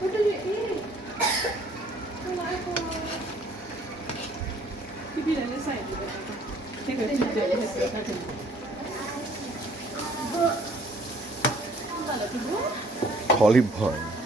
What do you eat? I like Pipi den är säker. Tänk att det är det här. Vad är det? Olive point